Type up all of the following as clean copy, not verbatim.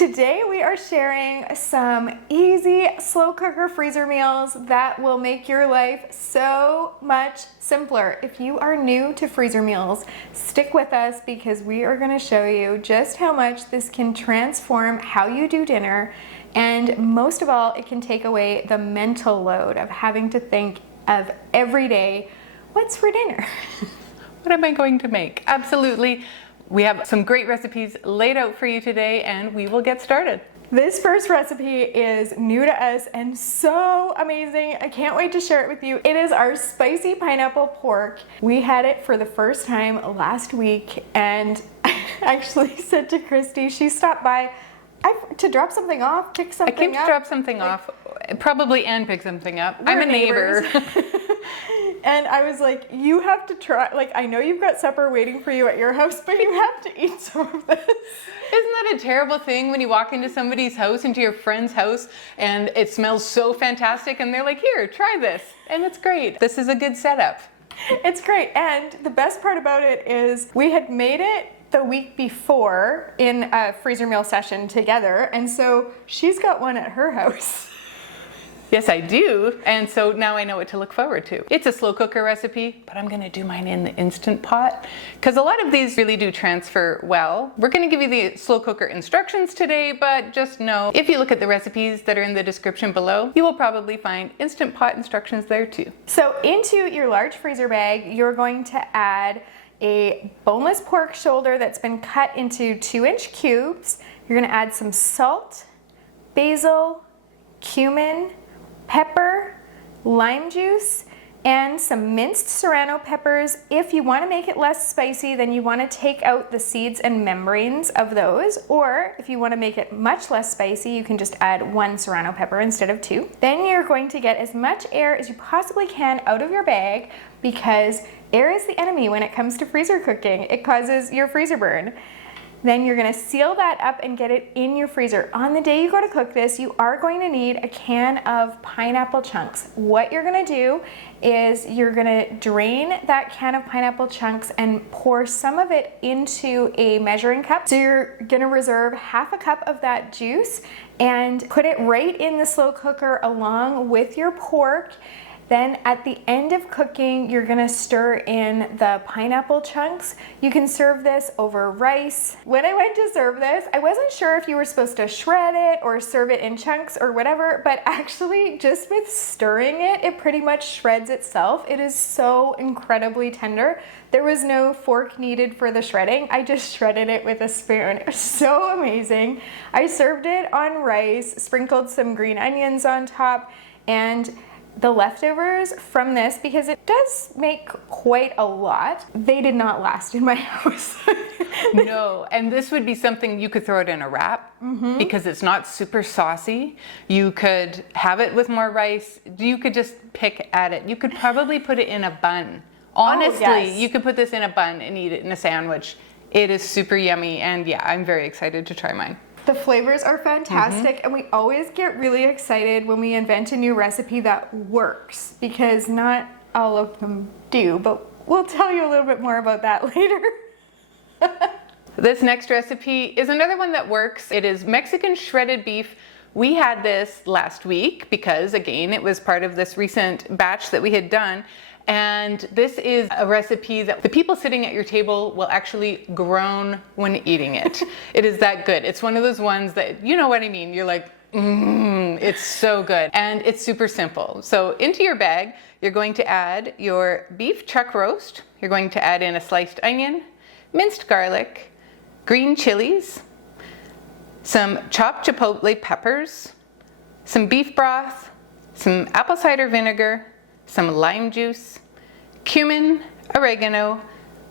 Today we are sharing some easy slow cooker freezer meals that will make your life so much simpler. If you are new to freezer meals, stick with us because we are going to show you just how much this can transform how you do dinner, and most of all, it can take away the mental load of having to think of every day, what's for dinner? What am I going to make? Absolutely. We have some great recipes laid out for you today, and we will get started. This first recipe is new to us and so amazing. I can't wait to share it with you. It is our spicy pineapple pork. We had it for the first time last week, and I actually said to Christy, she stopped by to drop something off, pick something up. I came to drop something off, probably, and pick something up. I'm a neighbor. And I was like, you have to try, like, I know you've got supper waiting for you at your house, but you have to eat some of this. Isn't that a terrible thing when you walk into somebody's house, into your friend's house, and it smells so fantastic, and they're like, here, try this, and it's great. This is a good setup. It's great, and the best part about it is we had made it the week before in a freezer meal session together, and so she's got one at her house. Yes, I do. And so now I know what to look forward to. It's a slow cooker recipe, but I'm going to do mine in the Instant Pot because a lot of these really do transfer well. We're going to give you the slow cooker instructions today, but just know if you look at the recipes that are in the description below, you will probably find Instant Pot instructions there too. So into your large freezer bag, you're going to add a boneless pork shoulder that's been cut into 2-inch cubes. You're going to add some salt, basil, cumin, pepper, lime juice, and some minced serrano peppers. If you want to make it less spicy, then you want to take out the seeds and membranes of those, or if you want to make it much less spicy, you can just add 1 serrano pepper instead of 2. Then you're going to get as much air as you possibly can out of your bag because air is the enemy when it comes to freezer cooking. It causes your freezer burn. Then you're going to seal that up and get it in your freezer. On the day you go to cook this, you are going to need a can of pineapple chunks. What you're going to do is you're going to drain that can of pineapple chunks and pour some of it into a measuring cup. So you're going to reserve half a cup of that juice and put it right in the slow cooker along with your pork. Then at the end of cooking, you're gonna stir in the pineapple chunks. You can serve this over rice. When I went to serve this, I wasn't sure if you were supposed to shred it or serve it in chunks or whatever, but actually just with stirring it, it pretty much shreds itself. It is so incredibly tender. There was no fork needed for the shredding. I just shredded it with a spoon. It was so amazing. I served it on rice, sprinkled some green onions on top, and the leftovers from this, because it does make quite a lot, they did not last in my house. No, and this would be something you could throw it in a wrap because it's not super saucy. You could have it with more rice. You could just pick at it. You could probably put it in a bun. Honestly, yes. You could put this in a bun and eat it in a sandwich. It is super yummy, and yeah, I'm very excited to try mine. The flavors are fantastic, and we always get really excited when we invent a new recipe that works, because not all of them do, but we'll tell you a little bit more about that later. This next recipe is another one that works. It is Mexican shredded beef. We had this last week because, again, it was part of this recent batch that we had done. And this is a recipe that the people sitting at your table will actually groan when eating it. It is that good. It's one of those ones that, you know what I mean, you're like, it's so good. And it's super simple. So into your bag, you're going to add your beef chuck roast. You're going to add in a sliced onion, minced garlic, green chilies, some chopped chipotle peppers, some beef broth, some apple cider vinegar, some lime juice, cumin, oregano,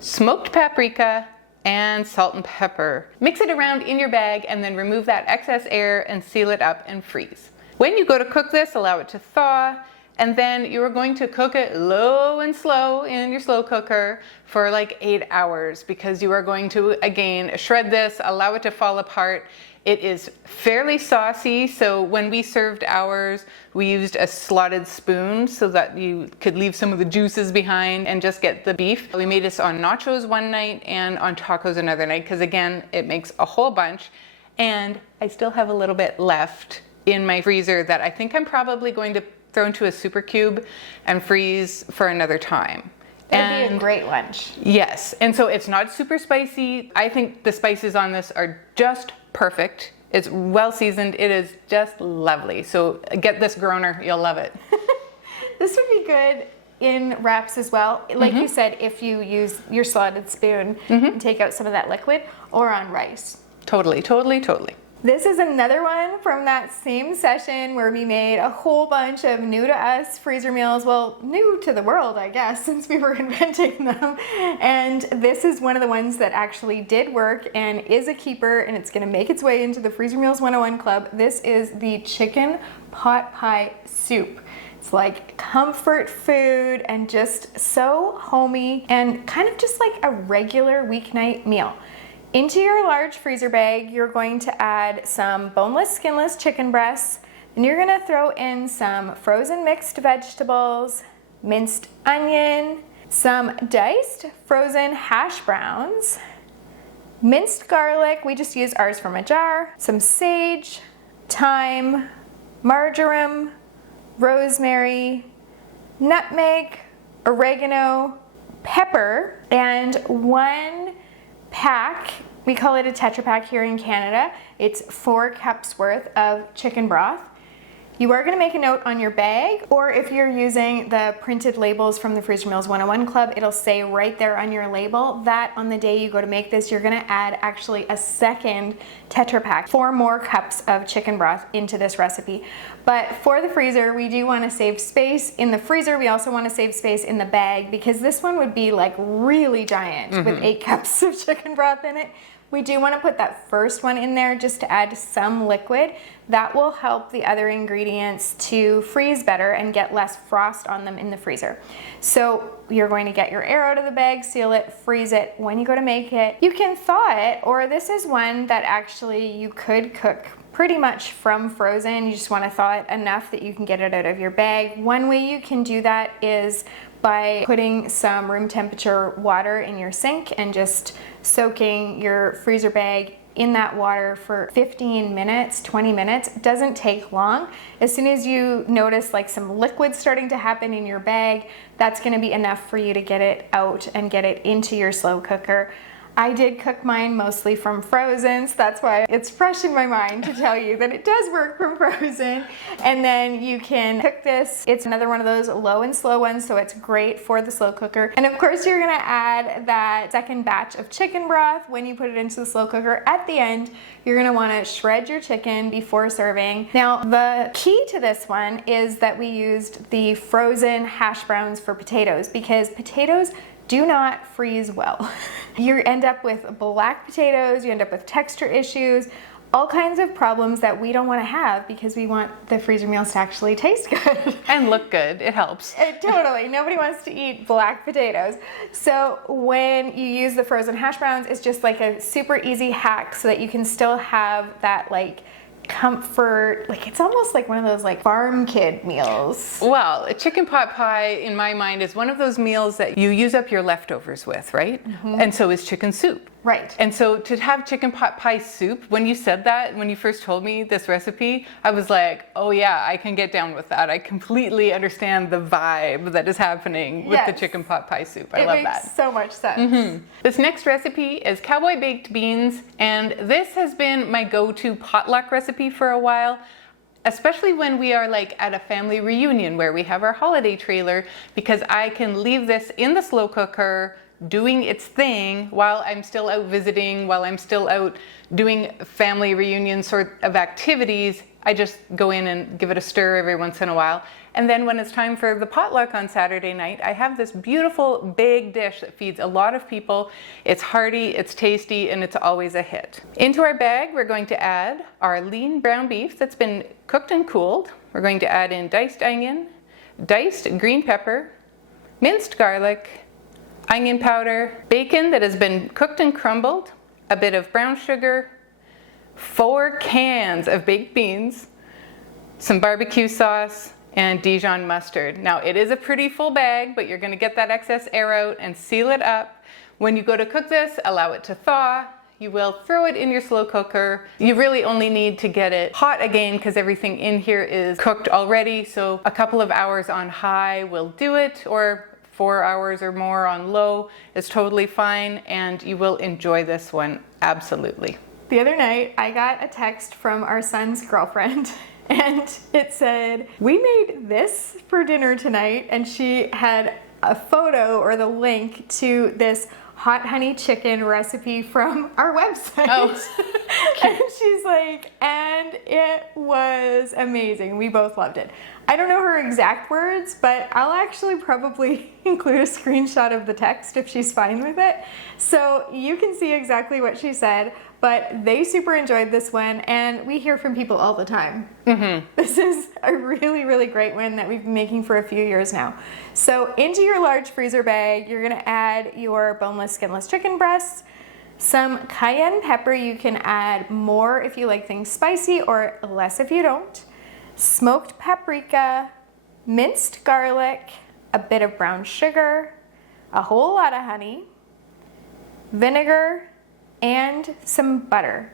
smoked paprika, and salt and pepper. Mix it around in your bag and then remove that excess air and seal it up and freeze. When you go to cook this, allow it to thaw, and then you are going to cook it low and slow in your slow cooker for like 8 hours because you are going to, again, shred this, allow it to fall apart. It is fairly saucy, so when we served ours, we used a slotted spoon so that you could leave some of the juices behind and just get the beef. We made this on nachos one night and on tacos another night because, again, it makes a whole bunch. And I still have a little bit left in my freezer that I think I'm probably going to throw into a super cube and freeze for another time. That'd be a great lunch. Yes, and so it's not super spicy. I think the spices on this are just perfect. It's well seasoned. It is just lovely. So get this groaner, you'll love it. This would be good in wraps as well. Like you said, if you use your slotted spoon and take out some of that liquid, or on rice. Totally, totally, totally. This is another one from that same session where we made a whole bunch of new to us freezer meals. Well, new to the world, I guess, since we were inventing them. And this is one of the ones that actually did work and is a keeper, and it's gonna make its way into the Freezer Meals 101 Club. This is the chicken pot pie soup. It's like comfort food and just so homey and kind of just like a regular weeknight meal. Into your large freezer bag, you're going to add some boneless, skinless chicken breasts, and you're gonna throw in some frozen mixed vegetables, minced onion, some diced frozen hash browns, minced garlic, we just use ours from a jar, some sage, thyme, marjoram, rosemary, nutmeg, oregano, pepper, and 1 pack, we call it a Tetra Pak here in Canada. It's 4 cups worth of chicken broth. You are going to make a note on your bag, or if you're using the printed labels from the Freezer Meals 101 Club, it'll say right there on your label that on the day you go to make this, you're going to add actually a second Tetra Pak, 4 more cups of chicken broth into this recipe. But for the freezer, we do want to save space in the freezer. We also want to save space in the bag because this one would be like really giant with 8 cups of chicken broth in it. We do want to put that first one in there just to add some liquid. That will help the other ingredients to freeze better and get less frost on them in the freezer. So you're going to get your air out of the bag, seal it, freeze it. When you go to make it, you can thaw it, or this is one that actually you could cook pretty much from frozen. You just want to thaw it enough that you can get it out of your bag. One way you can do that is by putting some room temperature water in your sink and just soaking your freezer bag in that water for 15 minutes, 20 minutes. It doesn't take long. As soon as you notice like some liquid starting to happen in your bag, that's going to be enough for you to get it out and get it into your slow cooker. I did cook mine mostly from frozen, so that's why it's fresh in my mind to tell you that it does work from frozen. And then you can cook this. It's another one of those low and slow ones, so it's great for the slow cooker. And of course, you're gonna add that second batch of chicken broth when you put it into the slow cooker. At the end, you're gonna wanna shred your chicken before serving. Now, the key to this one is that we used the frozen hash browns for potatoes because potatoes do not freeze well. You end up with black potatoes, you end up with texture issues, all kinds of problems that we don't want to have because we want the freezer meals to actually taste good. And look good, it helps. Totally, nobody wants to eat black potatoes. So when you use the frozen hash browns, it's just like a super easy hack so that you can still have that like comfort, like it's almost like one of those like farm kid meals. Well, a chicken pot pie in my mind is one of those meals that you use up your leftovers with, right? And so is chicken soup. Right. And so to have chicken pot pie soup, when you said that, when you first told me this recipe, I was like, oh yeah, I can get down with that. I completely understand the vibe that is happening with the chicken pot pie soup. I love that. It makes so much sense. This next recipe is Cowboy baked beans, and this has been my go-to potluck recipe for a while, especially when we are like at a family reunion where we have our holiday trailer, because I can leave this in the slow cooker doing its thing while I'm still out visiting, while I'm still out doing family reunion sort of activities. I just go in and give it a stir every once in a while. And then when it's time for the potluck on Saturday night, I have this beautiful big dish that feeds a lot of people. It's hearty, it's tasty, and it's always a hit. Into our bag, we're going to add our lean ground beef that's been cooked and cooled. We're going to add in diced onion, diced green pepper, minced garlic, onion powder, bacon that has been cooked and crumbled, a bit of brown sugar, 4 cans of baked beans, some barbecue sauce, and Dijon mustard. Now it is a pretty full bag, but you're gonna get that excess air out and seal it up. When you go to cook this, allow it to thaw. you will throw it in your slow cooker. You really only need to get it hot again because everything in here is cooked already. So a couple of hours on high will do it, or 4 hours or more on low is totally fine, and you will enjoy this one absolutely. The other night, I got a text from our son's girlfriend, and it said, "We made this for dinner tonight," and she had a photo or the link to this hot honey chicken recipe from our website. Oh, and she's like, and it was amazing. We both loved it. I don't know her exact words, but I'll actually probably include a screenshot of the text if she's fine with it. So you can see exactly what she said, but they super enjoyed this one, and we hear from people all the time. Mm-hmm. This is a really, really great one that we've been making for a few years now. So into your large freezer bag, you're gonna add your boneless, skinless chicken breasts, some cayenne pepper. You can add more if you like things spicy, or less if you don't. Smoked paprika, minced garlic, a bit of brown sugar, a whole lot of honey, vinegar, and some butter.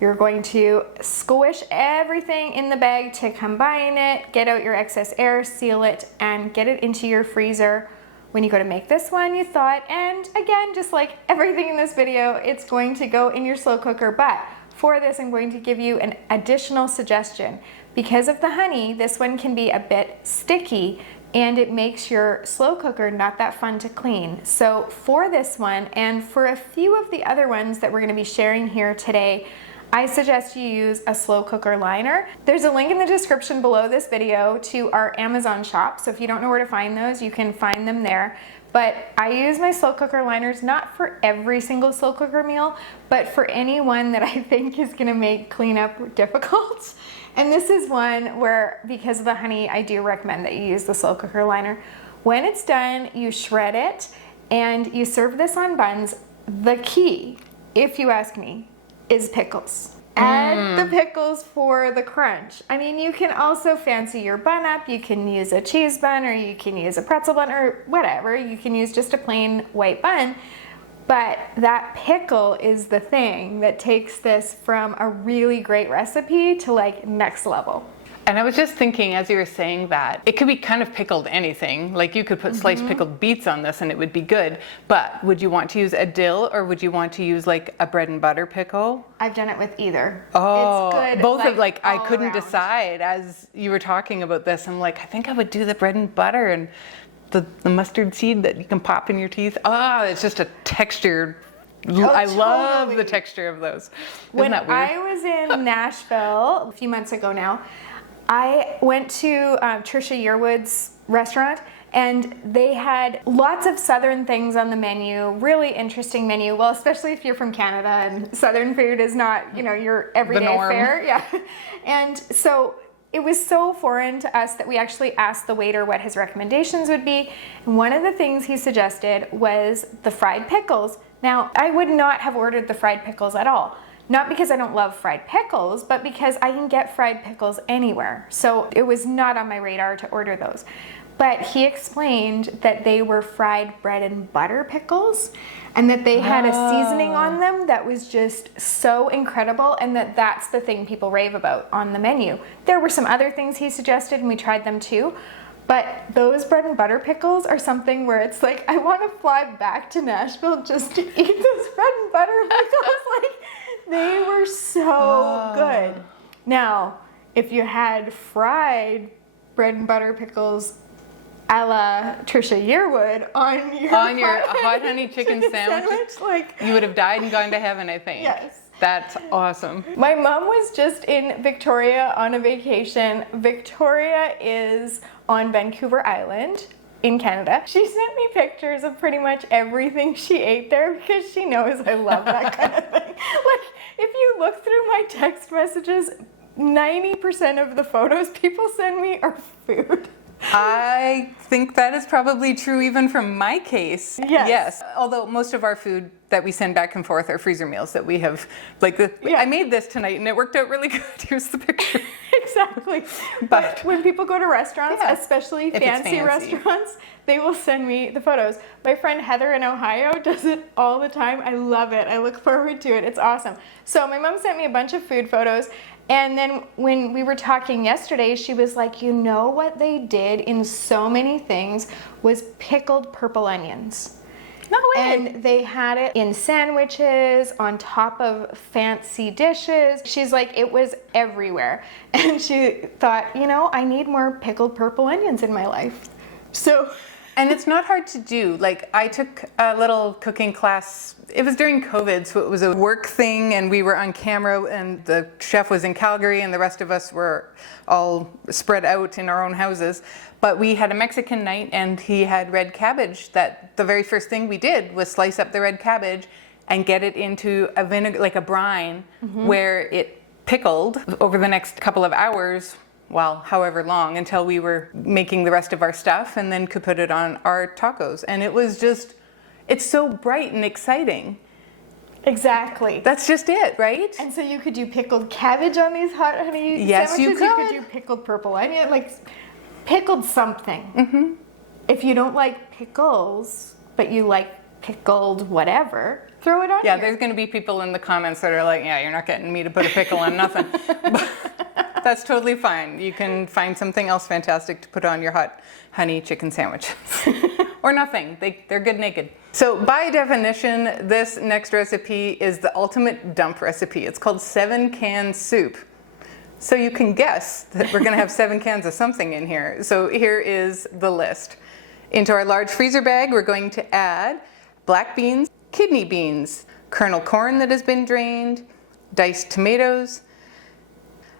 You're going to squish everything in the bag to combine it, get out your excess air, seal it, and get it into your freezer. When you go to make this one, you thought, and again, just like everything in this video, it's going to go in your slow cooker, but for this, I'm going to give you an additional suggestion. Because of the honey, this one can be a bit sticky, and it makes your slow cooker not that fun to clean. So for this one, and for a few of the other ones that we're gonna be sharing here today, I suggest you use a slow cooker liner. There's a link in the description below this video to our Amazon shop, so if you don't know where to find those, you can find them there. But I use my slow cooker liners not for every single slow cooker meal, but for any one that I think is gonna make cleanup difficult. And this is one where, because of the honey, I do recommend that you use the slow cooker liner. When it's done, you shred it and you serve this on buns. The key, if you ask me, is pickles. Add the pickles for the crunch. I mean, you can also fancy your bun up. You can use a cheese bun, or you can use a pretzel bun, or whatever. You can use just a plain white bun. But that pickle is the thing that takes this from a really great recipe to like next level. And I was just thinking, as you were saying that, it could be kind of pickled anything. Like you could put sliced pickled beets on this and it would be good. But would you want to use a dill, or would you want to use like a bread and butter pickle? I've done it with either. Oh, it's good. Both of like, I couldn't around. decide as you were talking about this. I'm like, I think I would do the bread and butter and the mustard seed that you can pop in your teeth. Oh, it's just a texture. I love the texture of those. Isn't that weird? I was in Nashville a few months ago now, I went to Trisha Yearwood's restaurant, and they had lots of Southern things on the menu, really interesting menu. Well, especially if you're from Canada and Southern food is not, you know, your everyday fare. Yeah. And so it was so foreign to us that we actually asked the waiter what his recommendations would be. And one of the things he suggested was the fried pickles. Now, I would not have ordered the fried pickles at all. Not because I don't love fried pickles, but because I can get fried pickles anywhere. So it was not on my radar to order those. But he explained that they were fried bread and butter pickles, and that they had a seasoning on them that was just so incredible, and that's the thing people rave about on the menu. There were some other things he suggested, and we tried them too. But those bread and butter pickles are something where it's like, I want to fly back to Nashville just to eat those bread and butter pickles. Like, they were so good. Now, if you had fried bread and butter pickles a la Trisha Yearwood on your hot honey chicken sandwich, like, you would have died and gone to heaven, I think. Yes. That's awesome. My mom was just in Victoria on a vacation. Victoria is on Vancouver Island in Canada. She sent me pictures of pretty much everything she ate there because she knows I love that kind of thing. Like, if you look through my text messages, 90% of the photos people send me are food. I think that is probably true even from my case. Yes. Although most of our food that we send back and forth are freezer meals that we have, like, I made this tonight and it worked out really good. Here's the picture. Exactly. But when people go to restaurants, Yeah. especially If it's fancy restaurants, they will send me the photos. My friend Heather in Ohio does it all the time. I love it. I look forward to it. It's awesome. So my mom sent me a bunch of food photos. And then when we were talking yesterday, she was like, you know what they did in so many things was pickled purple onions. No way. And they had it in sandwiches, on top of fancy dishes. She's like, it was everywhere. And she thought, you know, I need more pickled purple onions in my life. So, and it's not hard to do. Like, I took a little cooking class. It was during COVID, so it was a work thing, and we were on camera, and the chef was in Calgary, and the rest of us were all spread out in our own houses. But we had a Mexican night, and he had red cabbage. That the very first thing we did was slice up the red cabbage and get it into a vinegar, like a brine, where it pickled over the next couple of hours. Well, however long, until we were making the rest of our stuff, and then could put it on our tacos. And it was just, it's so bright and exciting. exactly. That's just it, right? And so you could do pickled cabbage on these hot honey Yes, you sandwiches. could. You could do pickled purple onion, like pickled something. If you don't like pickles, but you like pickled whatever, throw it on Yeah, here. there's going to be people in the comments that are like, yeah, you're not getting me to put a pickle on nothing. But that's totally fine. You can find something else fantastic to put on your hot honey chicken sandwich. Or nothing. They're good naked. So by definition, this next recipe is the ultimate dump recipe. It's called 7-can soup. So you can guess that we're going to have 7 cans of something in here. So here is the list. Into our large freezer bag, we're going to add black beans, kidney beans, kernel corn that has been drained, diced tomatoes,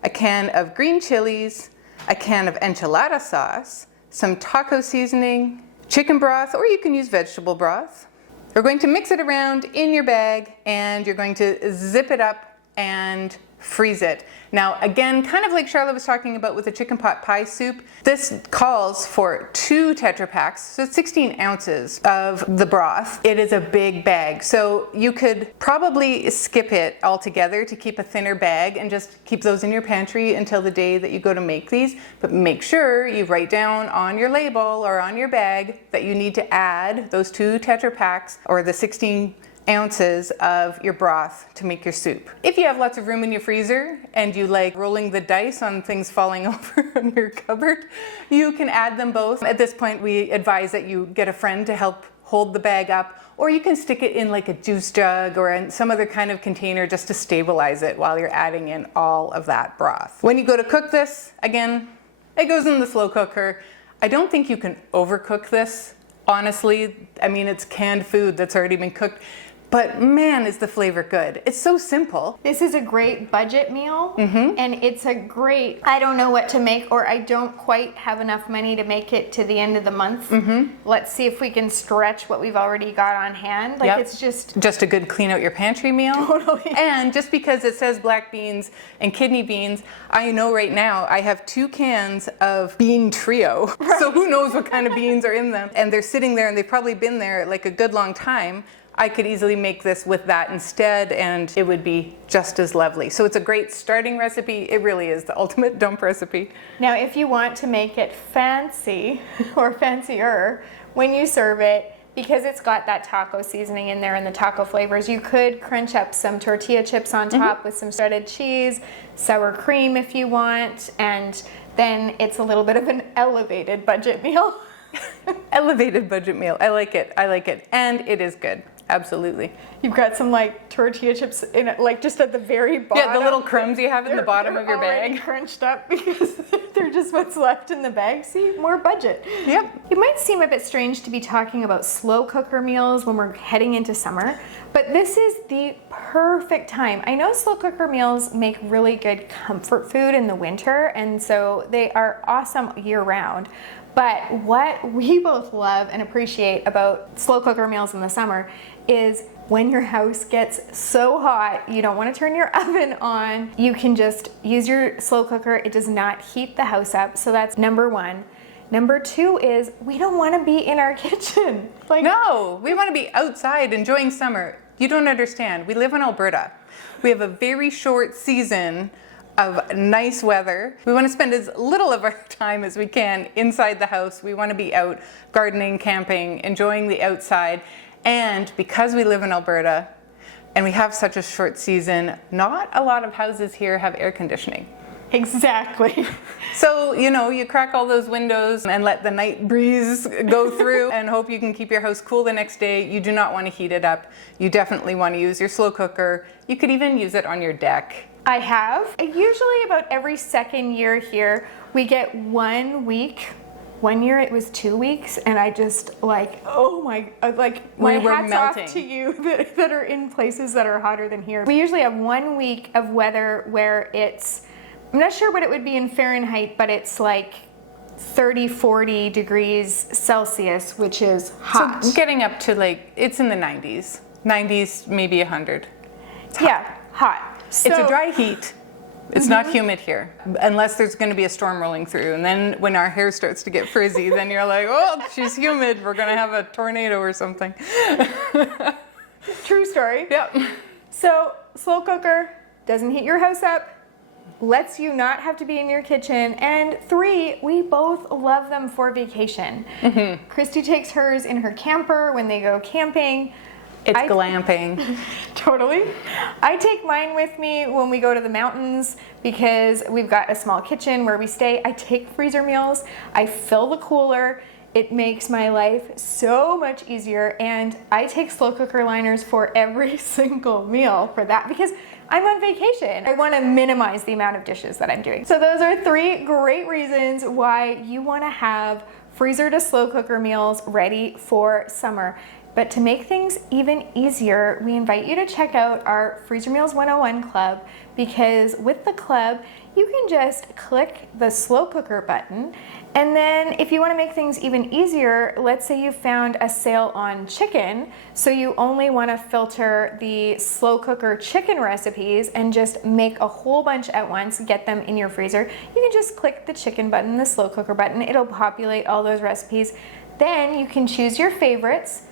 a can of green chilies, a can of enchilada sauce, some taco seasoning, chicken broth, or you can use vegetable broth. We're going to mix it around in your bag, and you're going to zip it up and freeze it. Now, again, kind of like Charlotte was talking about with the chicken pot pie soup, this calls for 2 Tetra Paks, so 16 ounces of the broth. It is a big bag, so you could probably skip it altogether to keep a thinner bag and just keep those in your pantry until the day that you go to make these. But make sure you write down on your label or on your bag that you need to add those 2 Tetra Paks or the 16 ounces of your broth to make your soup. If you have lots of room in your freezer and you like rolling the dice on things falling over in your cupboard, you can add them both. At this point, we advise that you get a friend to help hold the bag up, or you can stick it in like a juice jug or in some other kind of container just to stabilize it while you're adding in all of that broth. When you go to cook this, again, it goes in the slow cooker. I don't think you can overcook this. Honestly, I mean, it's canned food that's already been cooked. But man, is the flavor good. It's so simple. This is a great budget meal, and it's a great, I don't know what to make, or I don't quite have enough money to make it to the end of the month. Let's see if we can stretch what we've already got on hand. Like, it's just a good clean out your pantry meal. Totally. And just because it says black beans and kidney beans, I know right now I have 2 cans of bean trio. Right. So who knows what kind of beans are in them. And they're sitting there, and they've probably been there like a good long time. I could easily make this with that instead, and it would be just as lovely. So it's a great starting recipe. It really is the ultimate dump recipe. Now, if you want to make it fancy or fancier when you serve it, because it's got that taco seasoning in there and the taco flavors, you could crunch up some tortilla chips on top with some shredded cheese, sour cream if you want, and then it's a little bit of an elevated budget meal. Elevated budget meal. I like it. I like it. And it is good. Absolutely. You've got some like tortilla chips in it, like just at the very bottom. Yeah, the little crumbs you have in the bottom of your bag. Crunched up because they're just what's left in the bag. See, more budget. Yep. It might seem a bit strange to be talking about slow cooker meals when we're heading into summer, but this is the perfect time. I know slow cooker meals make really good comfort food in the winter, and so they are awesome year round. But what we both love and appreciate about slow cooker meals in the summer is when your house gets so hot, you don't want to turn your oven on, you can just use your slow cooker. It does not heat the house up. So that's number 1. Number 2 is we don't want to be in our kitchen. No, we want to be outside enjoying summer. You don't understand. We live in Alberta. We have a very short season of nice weather. We want to spend as little of our time as we can inside the house. We want to be out gardening, camping, enjoying the outside. And because we live in Alberta and we have such a short season, not a lot of houses here have air conditioning. Exactly. So, you crack all those windows and let the night breeze go through and hope you can keep your house cool the next day. You do not want to heat it up. You definitely want to use your slow cooker. You could even use it on your deck. I have. Usually about every second year here, we get 1 week. One year it was 2 weeks, and I just my hats off to you that are in places that are hotter than here. We usually have 1 week of weather where it's, I'm not sure what it would be in Fahrenheit, but it's like 30, 40 degrees Celsius, which is hot. So getting up to it's in the 90s, maybe 100. Yeah, hot. So, it's a dry heat. It's not humid here, unless there's going to be a storm rolling through. And then when our hair starts to get frizzy, then you're like, oh, she's humid. We're going to have a tornado or something. True story. Yep. So slow cooker doesn't heat your house up, lets you not have to be in your kitchen. And 3, we both love them for vacation. Mm-hmm. Christy takes hers in her camper when they go camping. It's glamping. Totally. I take mine with me when we go to the mountains because we've got a small kitchen where we stay. I take freezer meals. I fill the cooler. It makes my life so much easier. And I take slow cooker liners for every single meal for that because I'm on vacation. I want to minimize the amount of dishes that I'm doing. So those are 3 great reasons why you want to have freezer to slow cooker meals ready for summer. But to make things even easier, we invite you to check out our Freezer Meals 101 Club because with the club, you can just click the slow cooker button. And then if you want to make things even easier, let's say you found a sale on chicken, so you only want to filter the slow cooker chicken recipes and just make a whole bunch at once, get them in your freezer. You can just click the chicken button, the slow cooker button, it'll populate all those recipes. Then you can choose your favorites,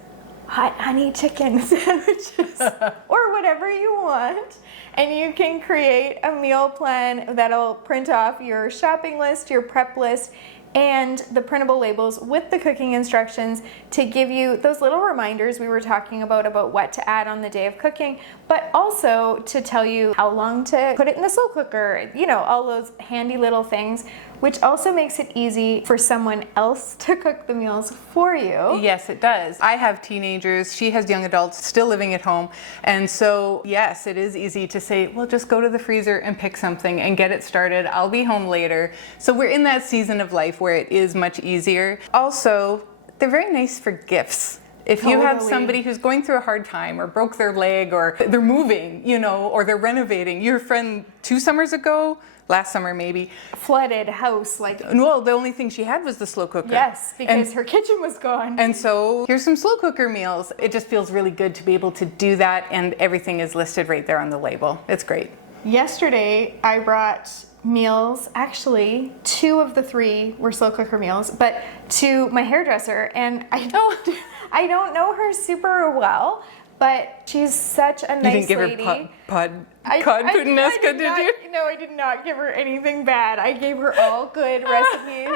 hot honey chicken sandwiches, or whatever you want. And you can create a meal plan that'll print off your shopping list, your prep list, and the printable labels with the cooking instructions to give you those little reminders we were talking about what to add on the day of cooking, but also to tell you how long to put it in the slow cooker, all those handy little things, which also makes it easy for someone else to cook the meals for you. Yes, it does. I have teenagers. She has young adults still living at home. And so, yes, it is easy to say, well, just go to the freezer and pick something and get it started. I'll be home later. So we're in that season of life where it is much easier. Also, they're very nice for gifts. If you have somebody who's going through a hard time or broke their leg or they're moving, or they're renovating. Your friend 2 summers ago, last summer maybe, flooded house. Well, the only thing she had was the slow cooker. Yes, because her kitchen was gone. And so here's some slow cooker meals. It just feels really good to be able to do that, and everything is listed right there on the label. It's great. Yesterday, I brought meals. Actually, 2 of the 3 were slow cooker meals, but to my hairdresser, and I don't know her super well, but she's such a nice lady. You didn't give her cod puttanesca, did you? No, I did not give her anything bad. I gave her all good recipes.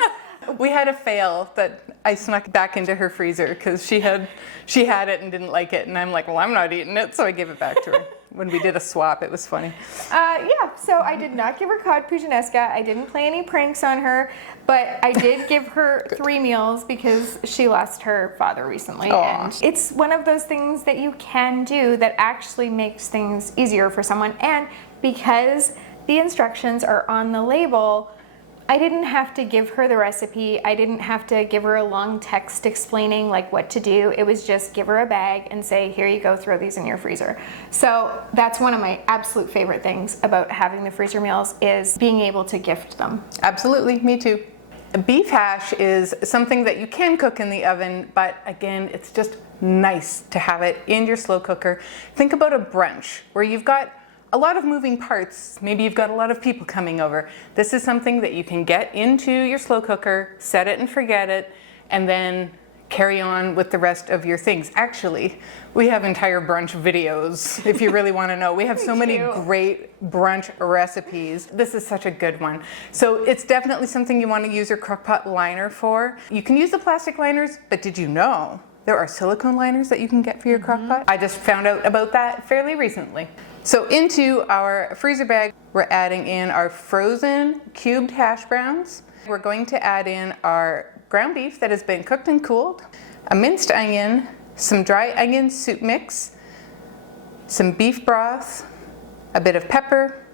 We had a fail that I snuck back into her freezer because she had it and didn't like it, and I'm like, well, I'm not eating it, so I gave it back to her. When we did a swap, it was funny. So I did not give her cod puttanesca. I didn't play any pranks on her, but I did give her 3 meals because she lost her father recently. Aww. And it's one of those things that you can do that actually makes things easier for someone. And because the instructions are on the label, I didn't have to give her the recipe. I didn't have to give her a long text explaining what to do. It was just give her a bag and say, here you go, throw these in your freezer. So that's one of my absolute favorite things about having the freezer meals is being able to gift them. Absolutely, me too. Beef hash is something that you can cook in the oven, but again, it's just nice to have it in your slow cooker. Think about a brunch where you've got a lot of moving parts. Maybe you've got a lot of people coming over. This is something that you can get into your slow cooker, set it and forget it, and then carry on with the rest of your things. Actually, we have entire brunch videos if you really want to know. We have so many great brunch recipes. This is such a good one. So it's definitely something you want to use your crock pot liner for. You can use the plastic liners, but did you know there are silicone liners that you can get for your crock pot? I just found out about that fairly recently. So into our freezer bag, we're adding in our frozen cubed hash browns. We're going to add in our ground beef that has been cooked and cooled, a minced onion, some dry onion soup mix, some beef broth, a bit of pepper,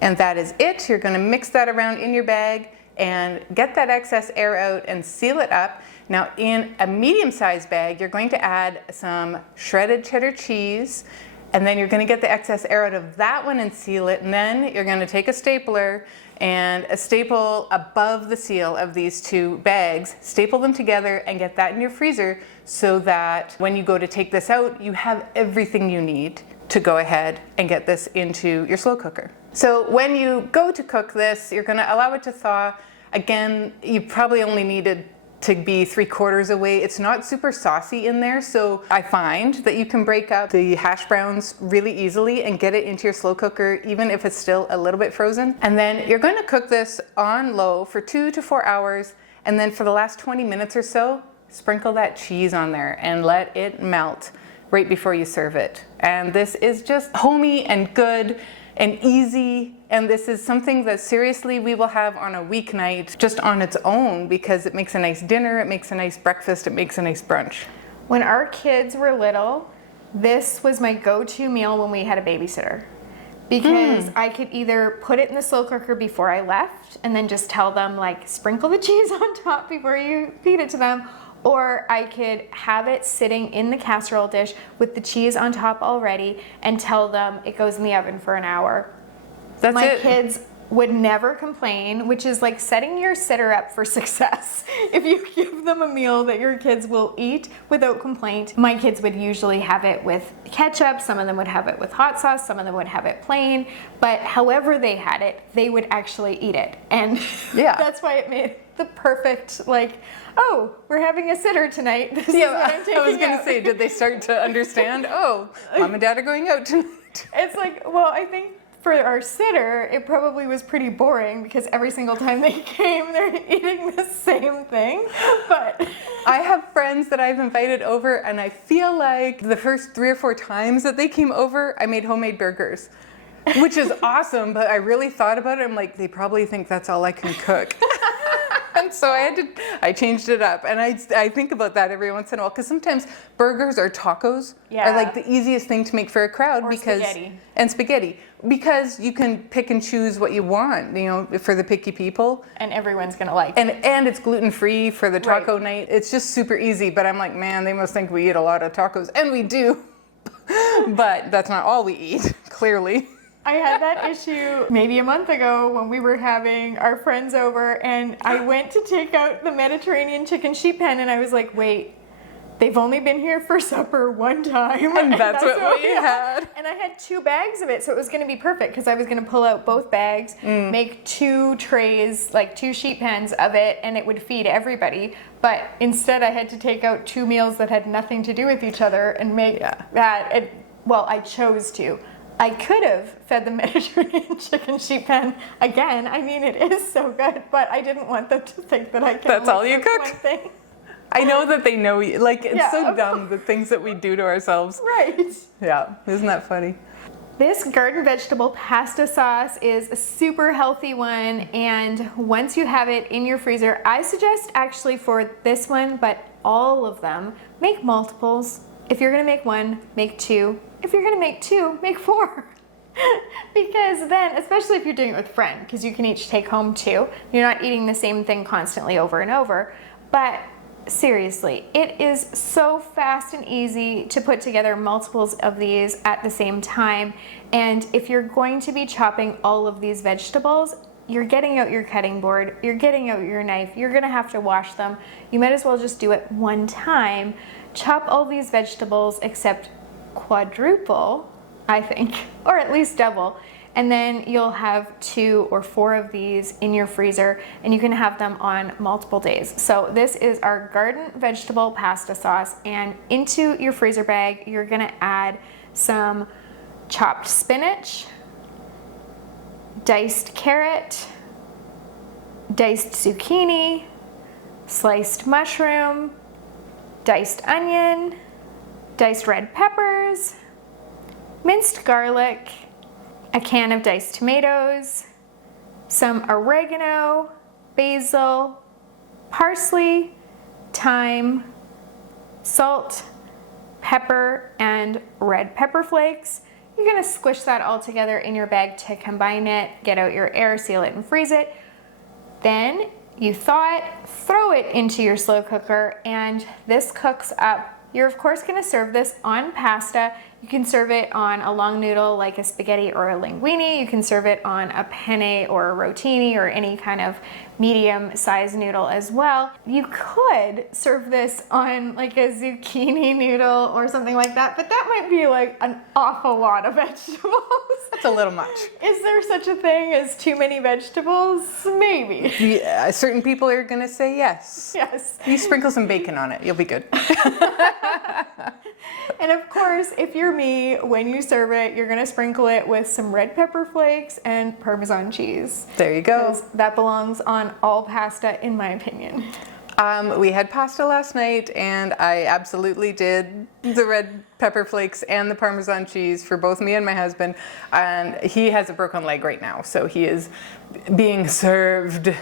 and that is it. You're going to mix that around in your bag and get that excess air out and seal it up. Now in a medium-sized bag, you're going to add some shredded cheddar cheese, and then you're going to get the excess air out of that one and seal it, and then you're going to take a stapler and a staple above the seal of these two bags, staple them together and get that in your freezer so that when you go to take this out, you have everything you need to go ahead and get this into your slow cooker. So when you go to cook this, you're going to allow it to thaw. Again, you probably only needed to be 3/4 away. It's not super saucy in there, so I find that you can break up the hash browns really easily and get it into your slow cooker even if it's still a little bit frozen. And then you're going to cook this on low for 2 to 4 hours, and then for the last 20 minutes or so, sprinkle that cheese on there and let it melt right before you serve it. And this is just homey and good and easy, and this is something that seriously we will have on a weeknight just on its own because it makes a nice dinner, it makes a nice breakfast, it makes a nice brunch. When our kids were little, this was my go-to meal when we had a babysitter, because I could either put it in the slow cooker before I left and then just tell them, like, sprinkle the cheese on top before you feed it to them, or I could have it sitting in the casserole dish with the cheese on top already and tell them it goes in the oven for an hour. That's My it. kids would never complain, which is like setting your sitter up for success. If you give them a meal that your kids will eat without complaint. My kids would usually have it with ketchup, some of them would have it with hot sauce, some of them would have it plain, but however they had it, they would actually eat it. And yeah, that's why it made the perfect, like, oh, we're having a sitter tonight. This is what I'm taking I was going to out. say, did they start to understand, oh, mom and dad are going out tonight? It's like, well, I think for our sitter, it probably was pretty boring because every single time they came, they're eating the same thing. But I have friends that I've invited over, and I feel like the first 3 or 4 times that they came over, I made homemade burgers, which is awesome, but I really thought about it. I'm like, they probably think that's all I can cook. And so I changed it up, and I think about that every once in a while because sometimes burgers or tacos are like the easiest thing to make for a crowd, or spaghetti. And spaghetti, because you can pick and choose what you want, you know, for the picky people, and everyone's gonna like it. and it's gluten-free for the taco night. It's just super easy. But I'm like, man, they must think we eat a lot of tacos, and we do, but that's not all we eat, clearly. I had that issue maybe a month ago when we were having our friends over, and I went to take out the Mediterranean chicken sheet pan, and I was like, wait, they've only been here for supper one time. And that's what we had. And I had 2 bags of it, so it was going to be perfect because I was going to pull out both bags, make 2 trays, like 2 sheet pans of it, and it would feed everybody. But instead I had to take out 2 meals that had nothing to do with each other and make that. Well, I chose to. I could have fed the Mediterranean chicken sheet pan again. I mean, it is so good, but I didn't want them to think that I can. That's all you cook? One thing. I know that they know you. Like, it's so dumb, the things that we do to ourselves. Right. Yeah, isn't that funny? This garden vegetable pasta sauce is a super healthy one, and once you have it in your freezer, I suggest actually for this one, but all of them, make multiples. If you're gonna make 1, make 2. If you're gonna make 2, make 4. Because then, especially if you're doing it with a friend, because you can each take home 2. You're not eating the same thing constantly over and over. But seriously, it is so fast and easy to put together multiples of these at the same time. And if you're going to be chopping all of these vegetables, you're getting out your cutting board, you're getting out your knife, you're gonna have to wash them. You might as well just do it one time. Chop all these vegetables except quadruple, I think, or at least double, and then you'll have 2 or 4 of these in your freezer, and you can have them on multiple days. So this is our garden vegetable pasta sauce, and into your freezer bag you're gonna add some chopped spinach, diced carrot, diced zucchini, sliced mushroom, diced onion, diced red peppers, minced garlic, a can of diced tomatoes, some oregano, basil, parsley, thyme, salt, pepper, and red pepper flakes. You're gonna squish that all together in your bag to combine it, get out your air, seal it, and freeze it. Then you thaw it, throw it into your slow cooker, and this cooks up. You're of course gonna serve this on pasta. You can serve it on a long noodle like a spaghetti or a linguine. You can serve it on a penne or a rotini or any kind of medium sized noodle as well. You could serve this on like a zucchini noodle or something like that, but that might be like an awful lot of vegetables. That's a little much. Is there such a thing as too many vegetables? Maybe. Yeah, certain people are gonna say yes. Yes. You sprinkle some bacon on it, you'll be good. And of course, if you're me, when you serve it, you're gonna sprinkle it with some red pepper flakes and Parmesan cheese. There you go. 'Cause that belongs on all pasta, in my opinion. We had pasta last night, and I absolutely did the red pepper flakes and the Parmesan cheese for both me and my husband. And he has a broken leg right now, so he is being served.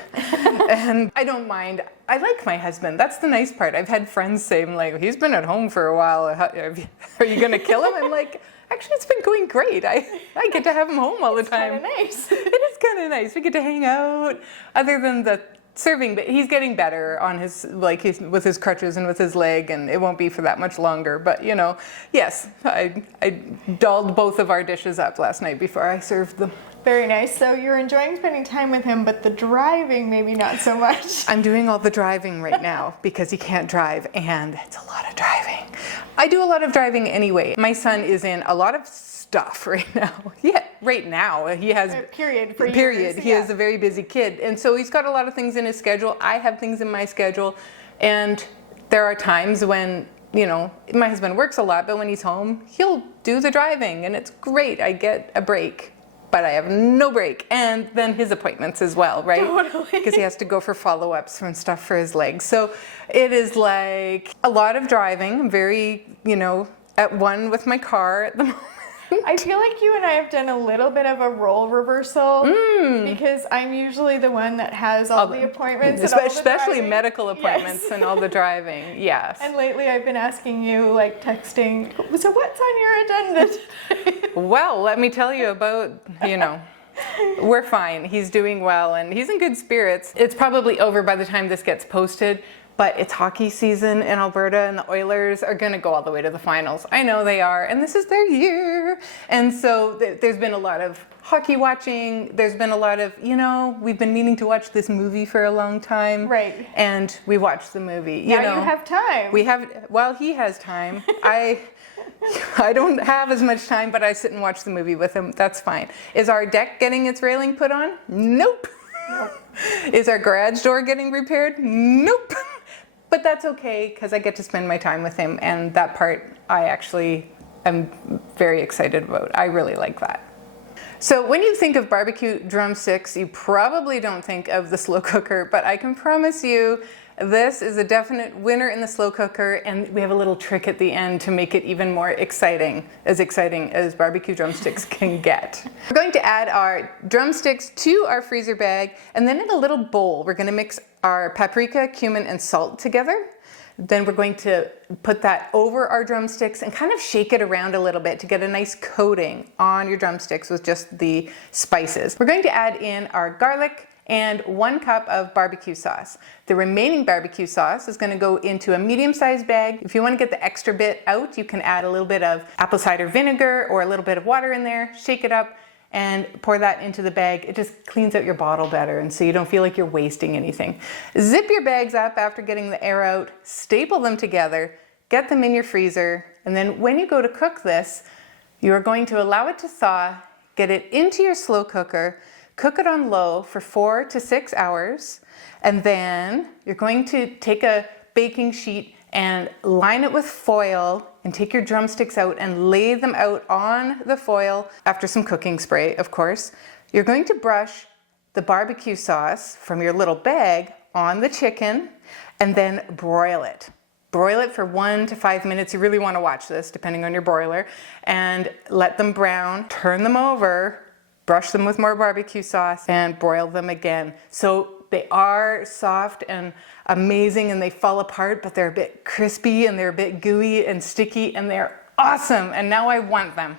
And I don't mind. I like my husband. That's the nice part. I've had friends say, like, he's been at home for a while. Are you going to kill him? I'm like, actually, it's been going great. I get to have him home all the time. It's kind of nice. It is kind of nice. We get to hang out. Other than the serving, but he's getting better on his, like, he's with his crutches and with his leg, and it won't be for that much longer. But you know, yes, I dolled both of our dishes up last night before I served them. Very nice. So you're enjoying spending time with him, but the driving maybe not so much. I'm doing all the driving right now because he can't drive, and it's a lot of driving. I do a lot of driving anyway. My son is in a lot of stuff right now. Yeah, right now he has period for period. years, He is a very busy kid, and so he's got a lot of things in his schedule. I have things in my schedule, and there are times when, you know, my husband works a lot, but when he's home, he'll do the driving, and it's great. I get a break. But I have no break, and then his appointments as well, right? Totally. Because he has to go for follow-ups and stuff for his legs. So it is like a lot of driving. I'm very, you know, at one with my car at the moment. I feel like you and I have done a little bit of a role reversal because I'm usually the one that has all the appointments, and all the especially driving. medical appointments. Yes. And all the driving. Yes. And lately I've been asking you, like texting, so what's on your agenda today? Well, let me tell you about, you know, we're fine. He's doing well, and he's in good spirits. It's probably over by the time this gets posted, but it's hockey season in Alberta, and the Oilers are going to go all the way to the finals. I know they are, and this is their year. And so there's been a lot of hockey watching. There's been a lot of, you know, we've been meaning to watch this movie for a long time. Right. And we watched the movie. Now you have time. We have, well, he has time. I don't have as much time, but I sit and watch the movie with him. That's fine. Is our deck getting its railing put on? Nope. Is our garage door getting repaired? Nope. But that's okay, because I get to spend my time with him, and that part I actually am very excited about. I really like that. So when you think of barbecue drumsticks, you probably don't think of the slow cooker, but I can promise you this is a definite winner in the slow cooker, and we have a little trick at the end to make it even more exciting as barbecue drumsticks can get. We're going to add our drumsticks to our freezer bag, and then in a little bowl, we're going to mix our paprika, cumin, and salt together. Then we're going to put that over our drumsticks and kind of shake it around a little bit to get a nice coating on your drumsticks with just the spices. We're going to add in our garlic and 1 cup of barbecue sauce. The remaining barbecue sauce is going to go into a medium-sized bag. If you want to get the extra bit out, you can add a little bit of apple cider vinegar or a little bit of water in there, shake it up, and pour that into the bag. It just cleans out your bottle better, and so you don't feel like you're wasting anything. Zip your bags up after getting the air out, staple them together, get them in your freezer, and then when you go to cook this, you are going to allow it to thaw, get it into your slow cooker, cook it on low for 4 to 6 hours, and then you're going to take a baking sheet and line it with foil and take your drumsticks out and lay them out on the foil after some cooking spray, of course. You're going to brush the barbecue sauce from your little bag on the chicken and then broil it. Broil it for 1 to 5 minutes. You really want to watch this depending on your broiler, and let them brown. Turn them over, brush them with more barbecue sauce, and broil them again. So they are soft and amazing and they fall apart, but they're a bit crispy and they're a bit gooey and sticky and they're awesome. And now I want them.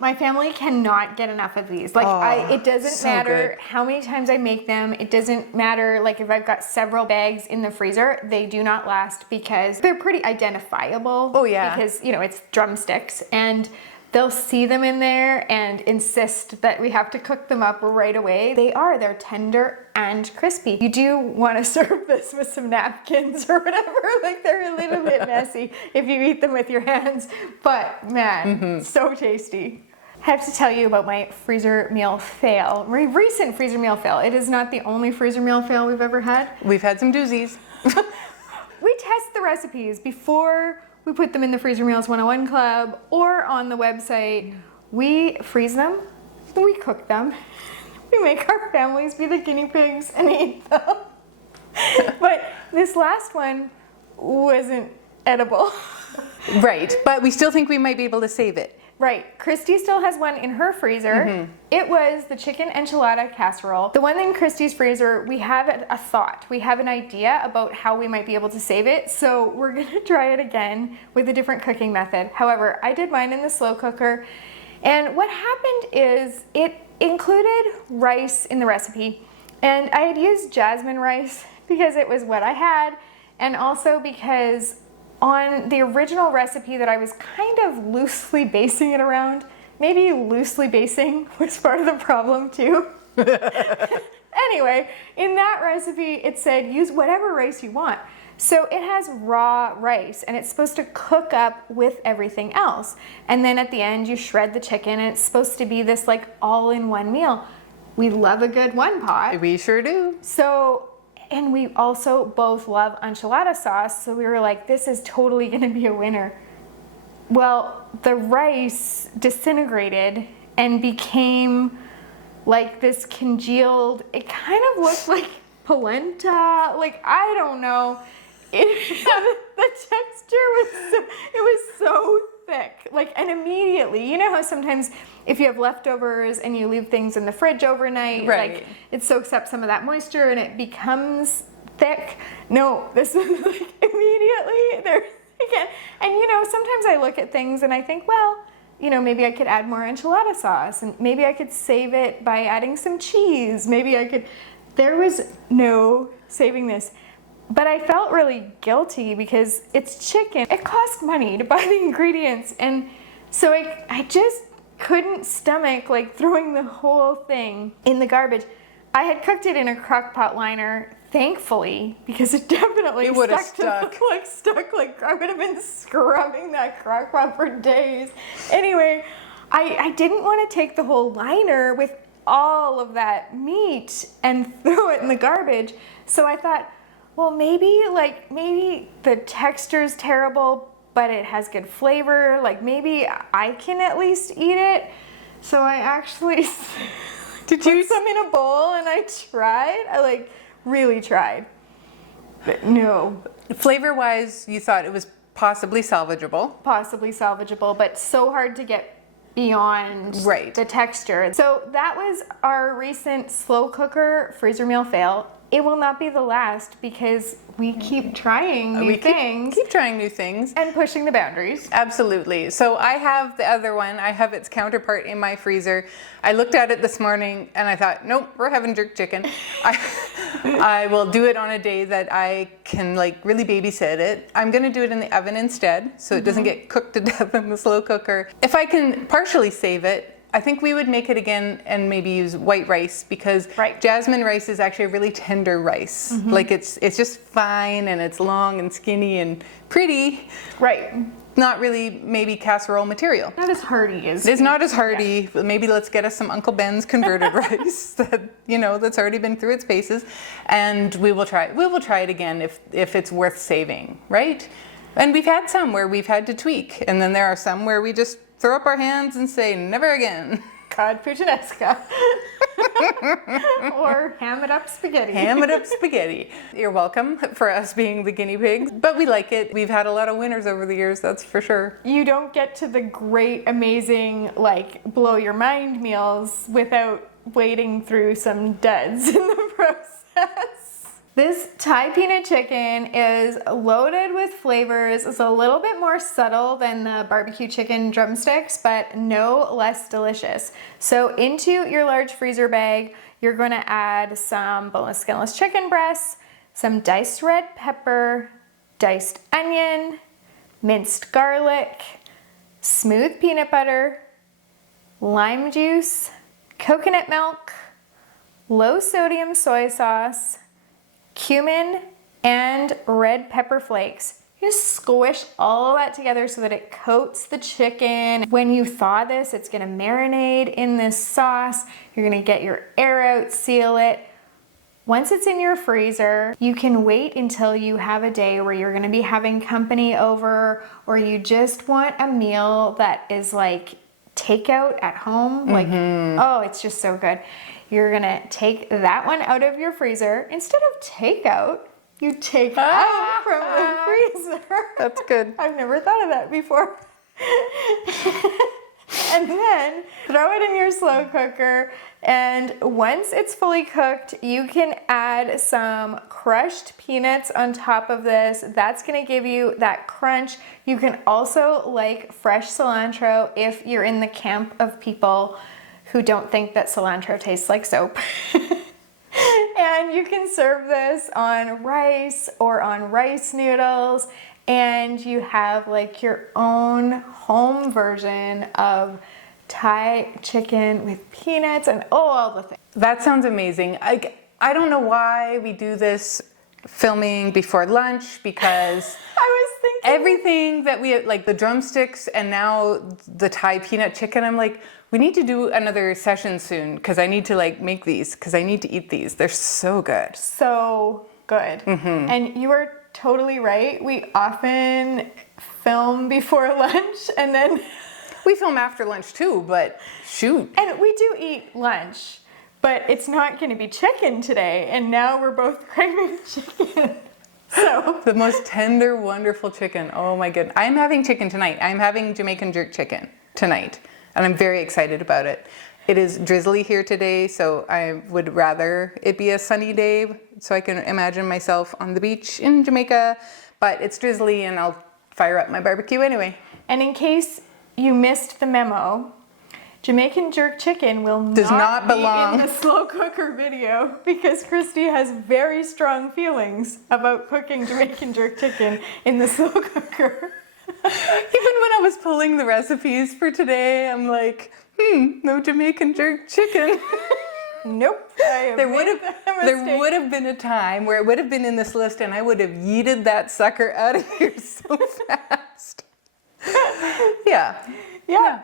My family cannot get enough of these. It doesn't so matter good. how many times I make them. It doesn't matter, like, if I've got several bags in the freezer, they do not last because they're pretty identifiable. Oh, yeah. Because, it's drumsticks, and they'll see them in there and insist that we have to cook them up right away. They're tender and crispy. You do want to serve this with some napkins or whatever. Like, they're a little bit messy if you eat them with your hands, but man, so tasty. I have to tell you about my freezer meal fail, my recent freezer meal fail. It is not the only freezer meal fail we've ever had. We've had some doozies. We test the recipes before we put them in the Freezer Meals 101 Club or on the website. We freeze them, we cook them, we make our families be the guinea pigs and eat them. But this last one wasn't edible. Right, but we still think we might be able to save it. Right, Christy still has one in her freezer. It was the chicken enchilada casserole. The one in Christy's freezer, we have a thought. We have an idea about how we might be able to save it, so we're gonna try it again with a different cooking method. However, I did mine in the slow cooker, and what happened is it included rice in the recipe, and I had used jasmine rice because it was what I had, and also because on the original recipe that I was kind of loosely basing it around, maybe loosely basing was part of the problem too. Anyway, in that recipe, it said use whatever rice you want. So it has raw rice and it's supposed to cook up with everything else. And then at the end, you shred the chicken and it's supposed to be this like all-in-one meal. We love a good one pot. We sure do. And we also both love enchilada sauce, so we were like, this is totally gonna be a winner. Well, the rice disintegrated and became like this congealed, it kind of looked like polenta, like, I don't know. The texture was so thick, like, and immediately, you know how sometimes if you have leftovers and you leave things in the fridge overnight, right, like it soaks up some of that moisture and it becomes thick. No, this was like immediately there again. And sometimes I look at things and I think, well, maybe I could add more enchilada sauce and maybe I could save it by adding some cheese. There was no saving this. But I felt really guilty because it's chicken. It costs money to buy the ingredients. And so I just couldn't stomach like throwing the whole thing in the garbage. I had cooked it in a crock pot liner, thankfully, because it definitely it would have stuck. I would have been scrubbing that crock pot for days. Anyway, I didn't want to take the whole liner with all of that meat and throw it in the garbage. So I thought, well, maybe the texture's terrible, but it has good flavor. Like maybe I can at least eat it. So I actually put some in a bowl and I tried. I really tried. But no. Flavor-wise, you thought it was possibly salvageable. Possibly salvageable, but so hard to get beyond the texture. So that was our recent slow cooker freezer meal fail. It will not be the last because we keep trying new things. Keep trying new things. And pushing the boundaries. Absolutely. So I have the other one. I have its counterpart in my freezer. I looked at it this morning and I thought, nope, we're having jerk chicken. I will do it on a day that I can really babysit it. I'm going to do it in the oven instead so it doesn't get cooked to death in the slow cooker. If I can partially save it, I think we would make it again and maybe use white rice because jasmine rice is actually a really tender rice. It's just fine and it's long and skinny and pretty. Right. not really maybe casserole material. Not as hearty as. It's not as hearty. Yeah. Maybe let's get us some Uncle Ben's converted rice that, that's already been through its paces, and we will try it again if it's worth saving, right? And we've had some where we've had to tweak, and then there are some where we just throw up our hands and say never again. Cod puttanesca. Or ham it up spaghetti. Ham it up spaghetti. You're welcome for us being the guinea pigs, but we like it. We've had a lot of winners over the years, that's for sure. You don't get to the great, amazing, blow your mind meals without wading through some duds in the process. This Thai peanut chicken is loaded with flavors. It's a little bit more subtle than the barbecue chicken drumsticks, but no less delicious. So into your large freezer bag, you're going to add some boneless, skinless chicken breasts, some diced red pepper, diced onion, minced garlic, smooth peanut butter, lime juice, coconut milk, low sodium soy sauce, cumin, and red pepper flakes. You just squish all of that together so that it coats the chicken. When you thaw this, it's gonna marinate in this sauce. You're gonna get your air out, seal it. Once it's in your freezer, you can wait until you have a day where you're gonna be having company over, or you just want a meal that is like takeout at home. Oh, it's just so good. You're gonna take that one out of your freezer. Instead of takeout, you take out from the freezer. That's good. I've never thought of that before. And then throw it in your slow cooker. And once it's fully cooked, you can add some crushed peanuts on top of this. That's gonna give you that crunch. You can also like fresh cilantro if you're in the camp of people who don't think that cilantro tastes like soap. And you can serve this on rice or on rice noodles, and you have like your own home version of Thai chicken with peanuts and all the things. That sounds amazing. I don't know why we do this filming before lunch, because I was thinking everything that we like the drumsticks and now the Thai peanut chicken, I'm like, we need to do another session soon because I need to make these because I need to eat these. They're so good. So good. Mm-hmm. And you are totally right. We often film before lunch and then we film after lunch too, but shoot. And we do eat lunch, but it's not going to be chicken today. And now we're both craving chicken. So the most tender, wonderful chicken. Oh my goodness. I'm having chicken tonight. I'm having Jamaican jerk chicken tonight. And I'm very excited about it. It is drizzly here today, so I would rather it be a sunny day so I can imagine myself on the beach in Jamaica, but it's drizzly and I'll fire up my barbecue anyway. And in case you missed the memo, Jamaican jerk chicken does not belong in the slow cooker video because Christy has very strong feelings about cooking Jamaican jerk chicken in the slow cooker. Even when I was pulling the recipes for today, I'm like, no Jamaican jerk chicken. Nope. There would have been a time where it would have been in this list and I would have yeeted that sucker out of here so fast. Yeah.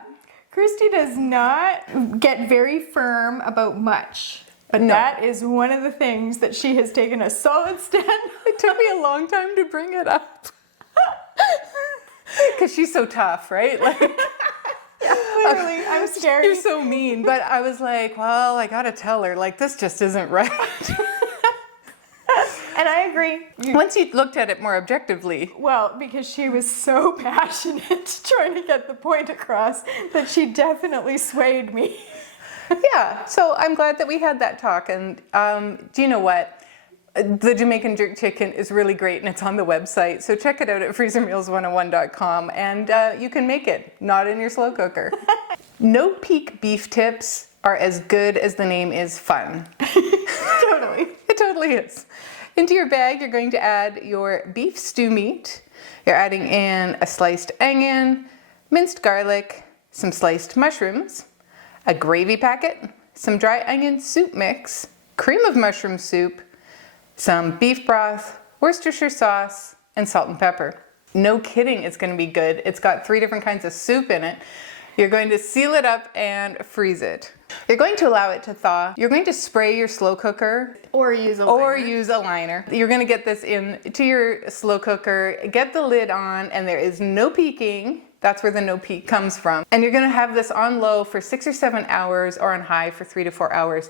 Christy does not get very firm about much. But that is one of the things that she has taken a solid stand. It took me a long time to bring it up. Because she's so tough, right? Yeah, clearly, I'm scared. You're so mean. But I was like, well, I gotta tell her, this just isn't right. And I agree. Once you looked at it more objectively. Well, because she was so passionate trying to get the point across that she definitely swayed me. Yeah, so I'm glad that we had that talk. And do you know what? The Jamaican jerk chicken is really great and it's on the website. So check it out at freezermeals101.com and you can make it, not in your slow cooker. No peak beef tips are as good as the name is fun. Totally. It totally is. Into your bag, you're going to add your beef stew meat. You're adding in a sliced onion, minced garlic, some sliced mushrooms, a gravy packet, some dry onion soup mix, cream of mushroom soup, some beef broth, Worcestershire sauce, and salt and pepper. No kidding, it's going to be good. It's got 3 different kinds of soup in it. You're going to seal it up and freeze it. You're going to allow it to thaw. You're going to spray your slow cooker. Or use a liner. You're going to get this into your slow cooker, get the lid on, and there is no peeking. That's where the no peek comes from. And you're going to have this on low for 6 or 7 hours or on high for 3 to 4 hours.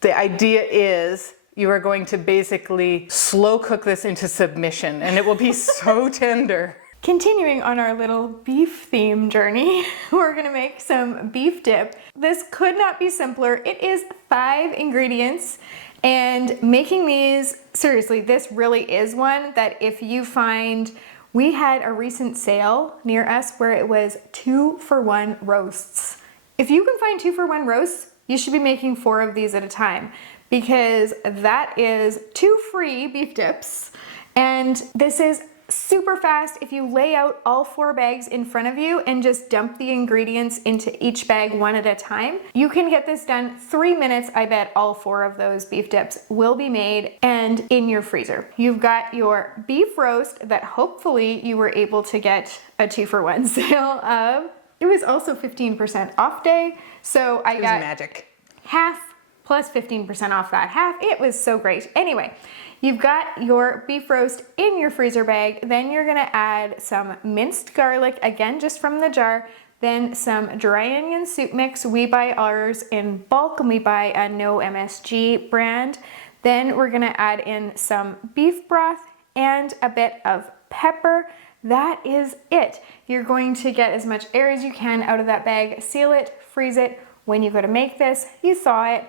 The idea is you are going to basically slow cook this into submission, and it will be so tender. Continuing on our little beef theme journey, we're gonna make some beef dip. This could not be simpler. It is 5 ingredients, and making these, seriously, this really is one that if you find, we had a recent sale near us where it was 2-for-1 roasts. If you can find 2-for-1 roasts, you should be making 4 of these at a time, because that is 2 free beef dips, and this is super fast. If you lay out all 4 bags in front of you and just dump the ingredients into each bag one at a time, you can get this done 3 minutes. I bet all 4 of those beef dips will be made and in your freezer. You've got your beef roast that hopefully you were able to get a 2-for-1 sale of. It was also 15% off day, so I got magic. Half plus 15% off that half. It was so great. Anyway, you've got your beef roast in your freezer bag. Then you're gonna add some minced garlic, again, just from the jar. Then some dry onion soup mix. We buy ours in bulk and we buy a no MSG brand. Then we're gonna add in some beef broth and a bit of pepper. That is it. You're going to get as much air as you can out of that bag, seal it, freeze it. When you go to make this, you thaw it,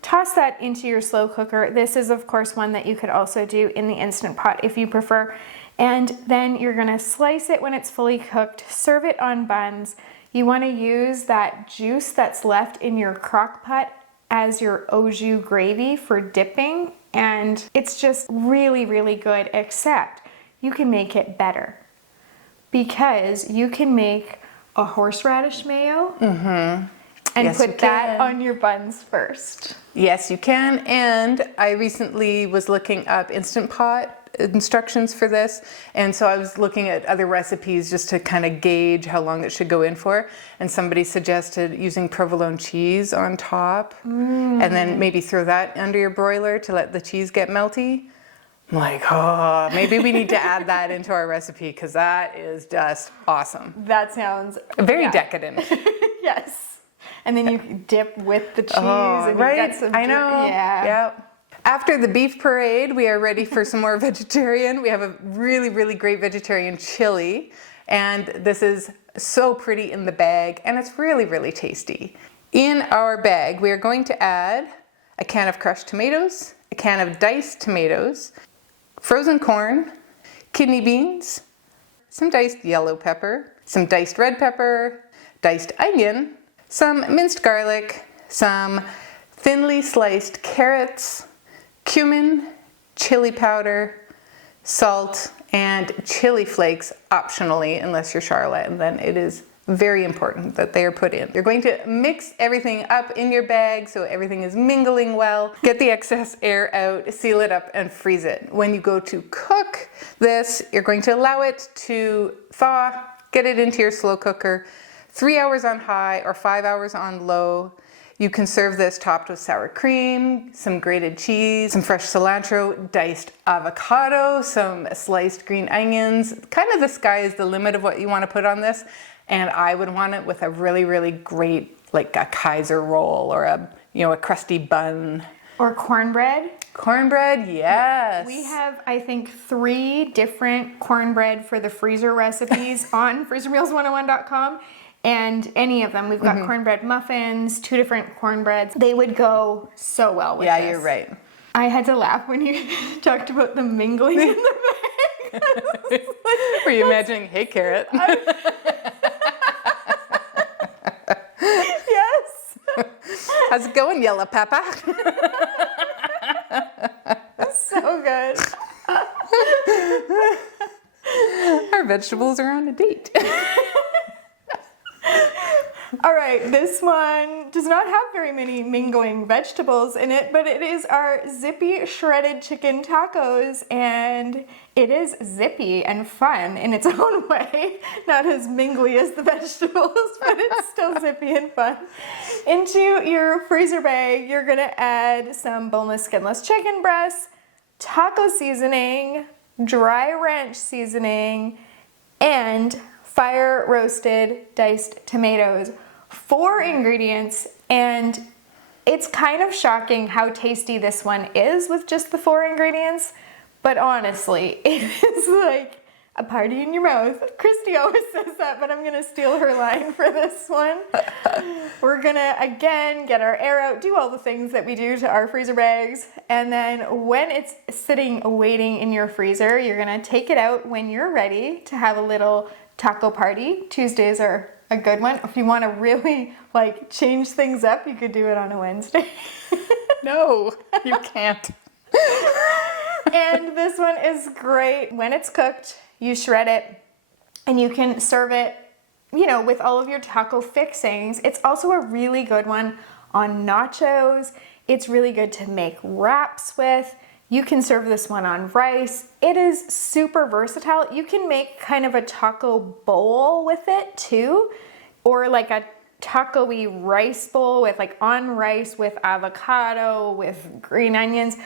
toss that into your slow cooker. This is of course one that you could also do in the Instant Pot if you prefer. And then you're gonna slice it when it's fully cooked, serve it on buns. You wanna use that juice that's left in your crock pot as your au jus gravy for dipping. And it's just really, really good, except you can make it better, because you can make a horseradish mayo. And yes, put that on your buns first. Yes, you can. And I recently was looking up Instant Pot instructions for this. And so I was looking at other recipes just to kind of gauge how long it should go in for. And somebody suggested using provolone cheese on top and then maybe throw that under your broiler to let the cheese get melty. I'm like, oh, maybe we need to add that into our recipe, because that is just awesome. That sounds very decadent. Yes. And then you dip with the cheese. And right? You got some I know. Yeah. Yep. After the beef parade, we are ready for some more vegetarian. We have a really, really great vegetarian chili. And this is so pretty in the bag. And it's really, really tasty. In our bag, we are going to add a can of crushed tomatoes, a can of diced tomatoes, frozen corn, kidney beans, some diced yellow pepper, some diced red pepper, diced onion, some minced garlic, some thinly sliced carrots, cumin, chili powder, salt, and chili flakes optionally, unless you're Charlotte, and then it is very important that they are put in. You're going to mix everything up in your bag so everything is mingling well. Get the excess air out, seal it up, and freeze it. When you go to cook this, you're going to allow it to thaw, get it into your slow cooker, 3 hours on high or 5 hours on low. You can serve this topped with sour cream, some grated cheese, some fresh cilantro, diced avocado, some sliced green onions. Kind of the sky is the limit of what you want to put on this. And I would want it with a really, really great, like a Kaiser roll or a crusty bun. Or cornbread. Cornbread, yes. We have, I think, 3 different cornbread for the freezer recipes on freezermeals101.com. And any of them, we've got cornbread muffins, 2 different cornbreads. They would go so well with this. Yeah, you're right. I had to laugh when you talked about the mingling in the bag. Were you imagining, hey, carrot? Yes. How's it going, yellow pepper? So good. Our vegetables are on a date. All right, this one does not have very many mingling vegetables in it, but it is our Zippy shredded chicken tacos, and it is zippy and fun in its own way. Not as mingly as the vegetables, but it's still zippy and fun. Into your freezer bag, you're gonna add some boneless, skinless chicken breasts, taco seasoning, dry ranch seasoning, and fire roasted diced tomatoes. 4 ingredients, and it's kind of shocking how tasty this one is with just the 4 ingredients, but honestly, it is like a party in your mouth. Christy always says that, but I'm gonna steal her line for this one. We're gonna, again, get our air out, do all the things that we do to our freezer bags, and then when it's sitting waiting in your freezer, you're gonna take it out when you're ready to have a little taco party. Tuesdays are a good one. If you want to really like change things up, you could do it on a Wednesday. No, you can't. And this one is great. When it's cooked, you shred it and you can serve it, you know, with all of your taco fixings. It's also a really good one on nachos. It's really good to make wraps with. You can serve this one on rice. It is super versatile. You can make kind of a taco bowl with it too, or like a taco-y rice bowl with like on rice with avocado, with green onions.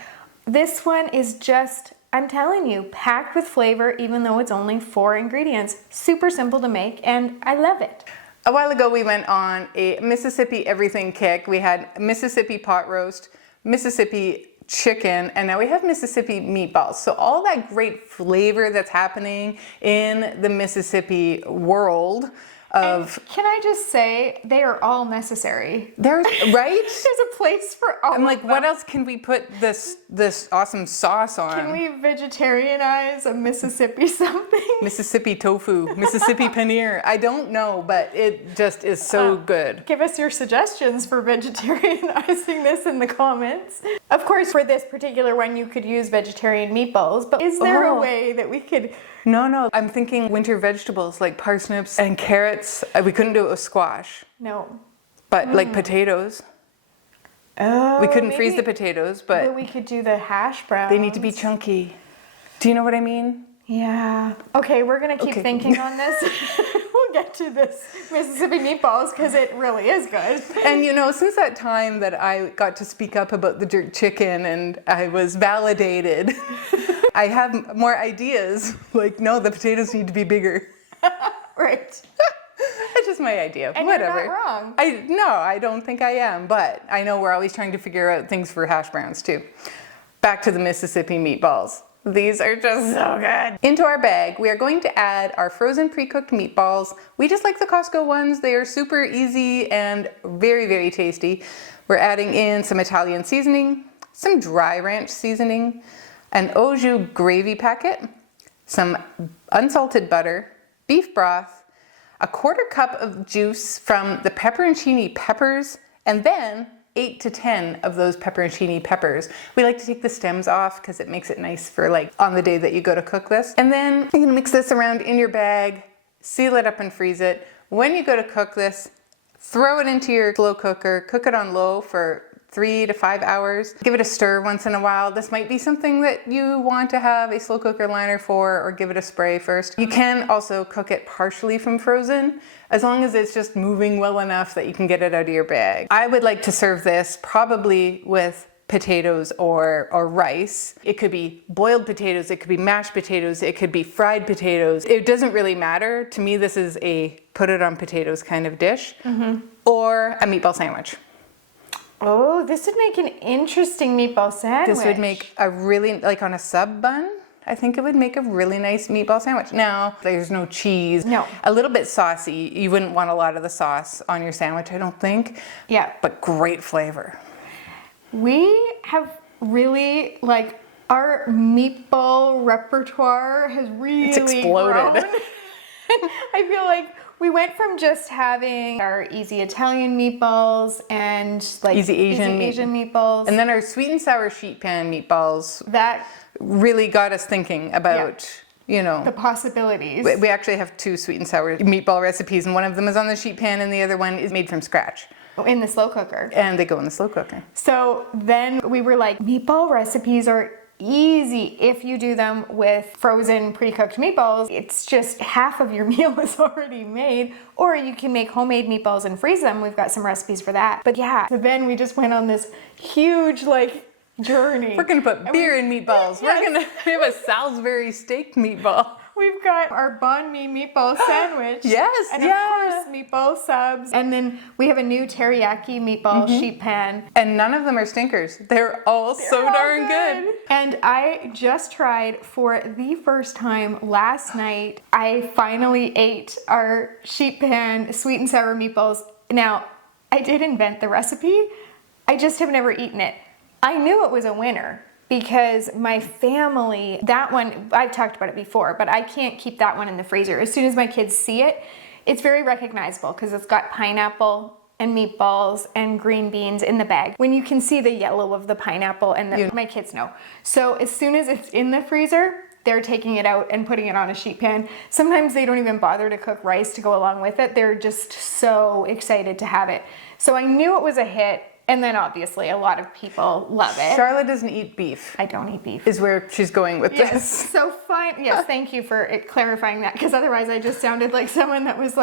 This one is just, I'm telling you, packed with flavor, even though it's only 4 ingredients. Super simple to make, and I love it. A while ago, we went on a Mississippi everything kick. We had Mississippi pot roast, Mississippi chicken, and now we have Mississippi meatballs. So all that great flavor that's happening in the Mississippi world of... And can I just say, they are all necessary. There's, right? There's a place for all I'm like, of them. what else can we put this awesome sauce on? Can we vegetarianize a Mississippi something? Mississippi tofu, Mississippi paneer. I don't know, but it just is so good. Give us your suggestions for vegetarianizing this in the comments. Of course, for this particular one, you could use vegetarian meatballs, but is there a way that we could... No, I'm thinking winter vegetables like parsnips and carrots. We couldn't do it with squash. No. But like potatoes. Oh, We couldn't freeze the potatoes, but we could do the hash browns. they need to be chunky. Do you know what I mean? Yeah. Okay, we're gonna keep thinking on this. We'll get to this Mississippi meatballs because it really is good. And you know, since that time that I got to speak up about the jerk chicken and I was validated, I have more ideas. Like, no, the potatoes need to be bigger. Right. It's just my idea. And whatever. you're not wrong. I don't think I am, but I know we're always trying to figure out things for hash browns too. Back to the Mississippi meatballs. These are just so good. Into our bag, we are going to add our frozen pre-cooked meatballs. We just like the Costco ones. They are super easy and very, very tasty. We're adding in some Italian seasoning, some dry ranch seasoning, an au jus gravy packet, some unsalted butter, beef broth, a 1/4 cup of juice from the pepperoncini peppers, and then 8 to 10 of those pepperoncini peppers. We like to take the stems off because it makes it nice for like on the day that you go to cook this. And then you can mix this around in your bag, seal it up and freeze it. When you go to cook this, throw it into your slow cooker, cook it on low for 3 to 5 hours. Give it a stir once in a while. This might be something that you want to have a slow cooker liner for, or give it a spray first. You can also cook it partially from frozen, as long as it's just moving well enough that you can get it out of your bag. I would like to serve this probably with potatoes or rice. It could be boiled potatoes, it could be mashed potatoes, it could be fried potatoes. It doesn't really matter. To me, this is a put it on potatoes kind of dish, or a meatball sandwich. Oh, this would make an interesting meatball sandwich. This would make a really, like on a sub bun, I think it would make a really nice meatball sandwich. Now, there's no cheese. No. A little bit saucy. You wouldn't want a lot of the sauce on your sandwich, I don't think. Yeah. But great flavor. We have really, like, our meatball repertoire has really exploded. grown. I feel like we went from just having our easy Italian meatballs and like Easy Asian meatballs. And then our sweet and sour sheet pan meatballs that really got us thinking about, you know, the possibilities. We actually have 2 sweet and sour meatball recipes, and one of them is on the sheet pan and the other one is made from scratch. in the slow cooker. And they go in the slow cooker. So then we were like, meatball recipes are easy if you do them with frozen pre-cooked meatballs. It's just half of your meal is already made, or you can make homemade meatballs and freeze them. We've got some recipes for that. But yeah, so then we just went on this huge journey. We're gonna put beer in meatballs. Yes. We have a Salisbury steak meatball. We've got our banh mi meatball sandwich. Yes, and yeah. of course meatball subs. And then we have a new teriyaki meatball sheet pan. And none of them are stinkers. They're all so darn good. And I just tried for the first time last night. I finally ate our sheet pan sweet and sour meatballs. Now, I did invent the recipe. I just have never eaten it. I knew it was a winner because my family, that one, I've talked about it before, but I can't keep that one in the freezer. As soon as my kids see it, it's very recognizable because it's got pineapple and meatballs and green beans in the bag. When you can see the yellow of the pineapple and my kids know. So as soon as it's in the freezer, they're taking it out and putting it on a sheet pan. Sometimes they don't even bother to cook rice to go along with it. They're just so excited to have it. So I knew it was a hit. And then obviously a lot of people love it. Charlotte doesn't eat beef. I don't eat beef. Is where she's going with this. So fine. Yes, thank you for clarifying that, because otherwise I just sounded like someone that was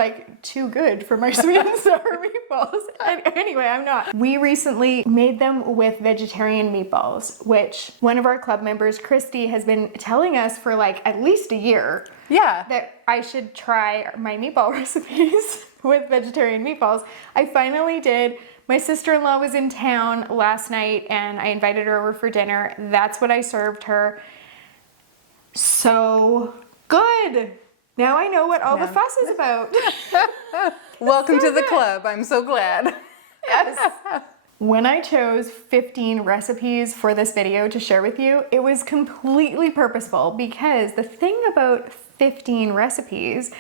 too good for my sweet and sour meatballs. And anyway, I'm not. We recently made them with vegetarian meatballs, which one of our club members, Christy, has been telling us for at least a year. Yeah. That I should try my meatball recipes with vegetarian meatballs. I finally did. My sister-in-law was in town last night and I invited her over for dinner. That's what I served her. So good. Now I know what all the fuss is about. Welcome to the club. I'm so glad. Yes. When I chose 15 recipes for this video to share with you, it was completely purposeful, because the thing about 15 recipes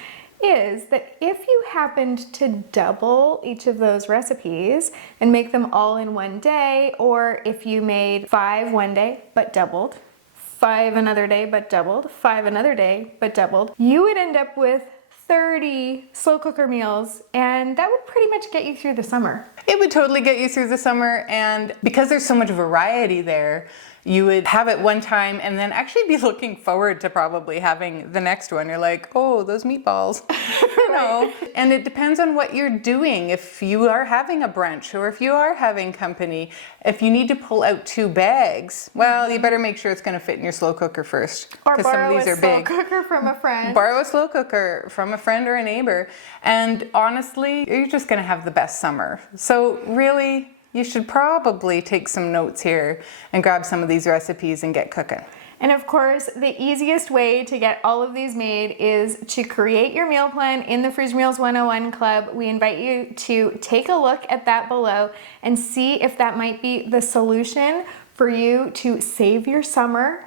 is that if you happened to double each of those recipes and make them all in one day, or if you made 5 one day but doubled, 5 another day but doubled, 5 another day but doubled, you would end up with 30 slow cooker meals, and that would pretty much get you through the summer. It would totally get you through the summer, and because there's so much variety there, you would have it one time and then actually be looking forward to probably having the next one. You're like, oh, those meatballs. You know. And it depends on what you're doing. If you are having a brunch or if you are having company, if you need to pull out 2 bags, well, you better make sure it's going to fit in your slow cooker first. Or because some of these are big. Slow cooker from a friend. Borrow a slow cooker from a friend or a neighbor. And honestly, you're just going to have the best summer. So really, you should probably take some notes here and grab some of these recipes and get cooking. And of course, the easiest way to get all of these made is to create your meal plan in the Freezer Meals 101 Club. We invite you to take a look at that below and see if that might be the solution for you to save your summer,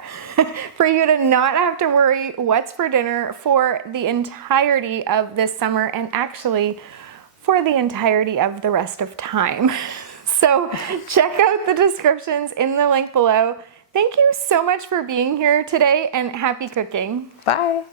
for you to not have to worry what's for dinner for the entirety of this summer, and actually for the entirety of the rest of time. So check out the descriptions in the link below. Thank you so much for being here today, and happy cooking. Bye.